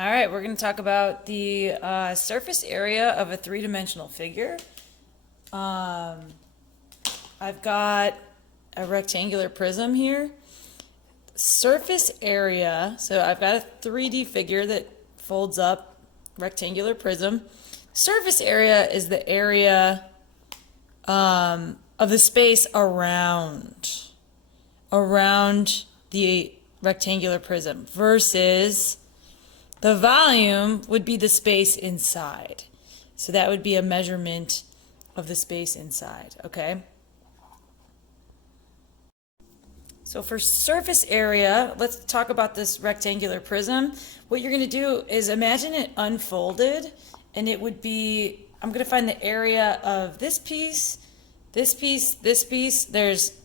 All right, we're going to talk about the surface area of a three-dimensional figure. I've got a rectangular prism here. Surface area, so I've got a 3D figure that folds up, rectangular prism. Surface area is the area of the space around the rectangular prism versus the volume would be the space inside. So that would be a measurement of the space inside, okay? So for surface area, let's talk about this rectangular prism. What you're going to do is imagine it unfolded, and it would be, I'm going to find the area of this piece, this piece, this piece.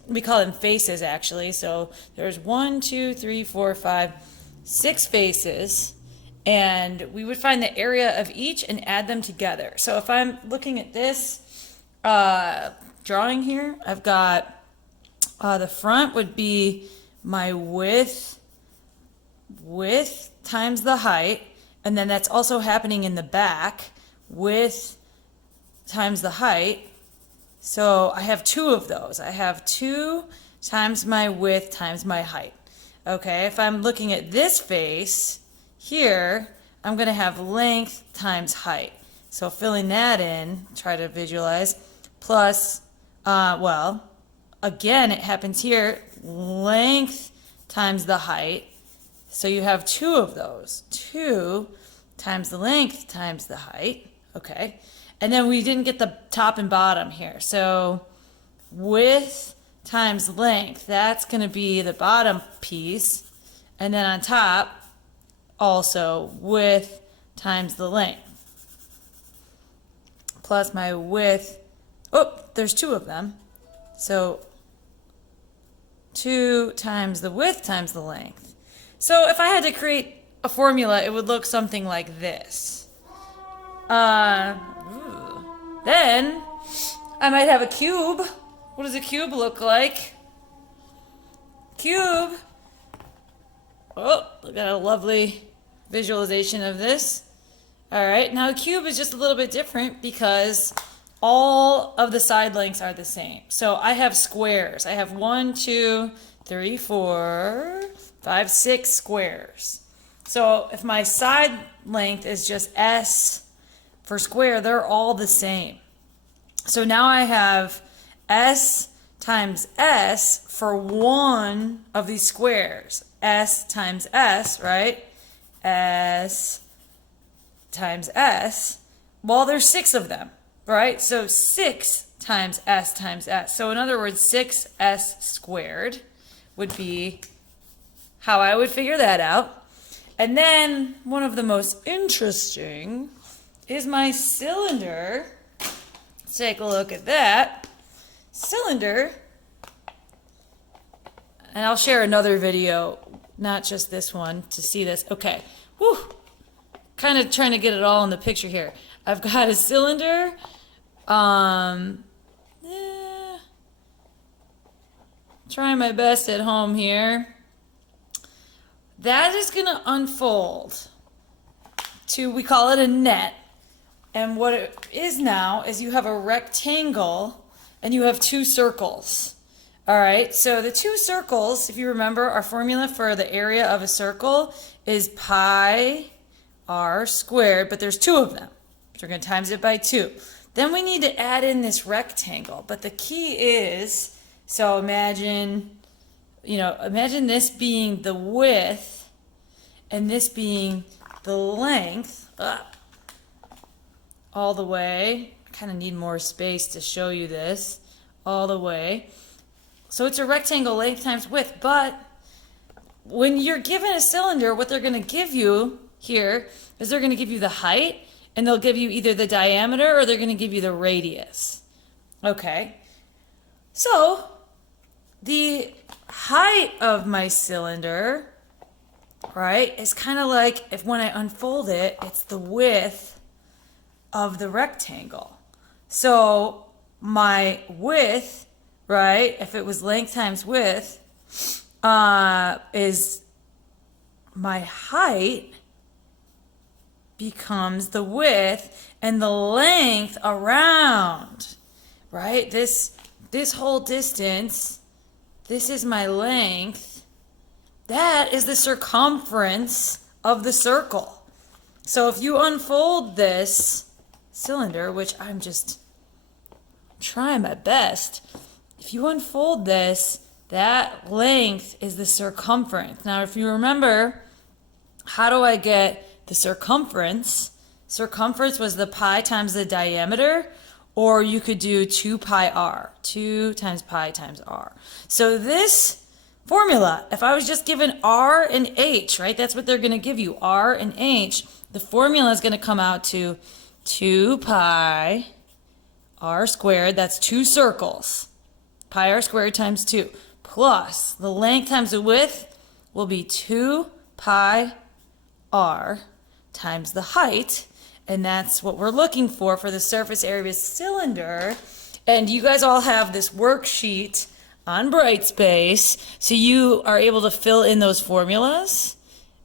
We call them faces actually. So there's 1, 2, 3, 4, 5, 6 faces. And we would find the area of each and add them together. So if I'm looking at this drawing here, I've got the front would be my width times the height, and then that's also happening in the back, width times the height. So I have two of those. I have 2 times my width times my height. Okay, if I'm looking at this face, here, I'm going to have length times height. So filling that in, try to visualize, plus, well, again, it happens here, length times the height. So you have 2 of those. 2 times the length times the height. Okay. And then we didn't get the top and bottom here. So width times length, that's going to be the bottom piece. And then on top, also width times the length plus my width. Oh, there's 2 of them. So 2 times the width times the length. So if I had to create a formula, it would look something like this. Then I might have a cube. What does a cube look like? Cube. Oh, look at a lovely visualization of this. All right, now a cube is just a little bit different because all of the side lengths are the same. So I have squares. I have 1, 2, 3, 4, 5, 6 squares. So if my side length is just S for square, they're all the same. So now I have S times S for one of these squares. S times S, right? S times S. Well, there's 6 of them, right? So 6 times S times S. So in other words, 6S squared would be how I would figure that out. And then one of the most interesting is my cylinder. Let's take a look at that. Cylinder. And I'll share another video, not just this one, to see this. Okay. Whew. Kind of trying to get it all in the picture here. I've got a cylinder. Trying my best at home here. That is going to unfold to, we call it a net. And what it is now is you have a rectangle and you have 2 circles. All right, so the 2 circles, if you remember, our formula for the area of a circle is pi r squared, but there's 2 of them. So we're going to times it by 2. Then we need to add in this rectangle, but the key is, so imagine this being the width and this being the length up all the way. I kind of need more space to show you this all the way. So it's a rectangle, length times width, but when you're given a cylinder, what they're going to give you here is they're going to give you the height, and they'll give you either the diameter or they're going to give you the radius. Okay, so the height of my cylinder, right, is kind of like, if when I unfold it, it's the width of the rectangle. So my width, right, if it was length times width, is my height becomes the width, and the length around, right? This whole distance, this is my length. That is the circumference of the circle. So if you unfold this cylinder, which I'm just trying my best, if you unfold this, that length is the circumference. Now, if you remember, how do I get the circumference? Circumference was the pi times the diameter, or you could do 2 pi r, 2 times pi times r. So this formula, if I was just given r and h, right, that's what they're going to give you, r and h, the formula is going to come out to 2 pi r squared, that's 2 circles, pi r squared times 2, plus the length times the width will be 2 pi r times the height, and that's what we're looking for the surface area of a cylinder. And you guys all have this worksheet on Brightspace, so you are able to fill in those formulas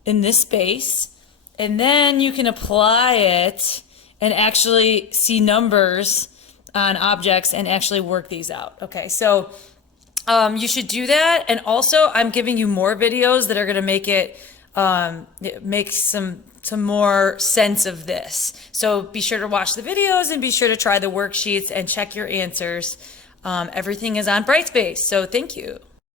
in this space, and then you can apply it and actually see numbers on objects and actually work these out. Okay, so you should do that. And also, I'm giving you more videos that are going to make it make some more sense of this. So be sure to watch the videos and be sure to try the worksheets and check your answers. Everything is on Brightspace. So thank you.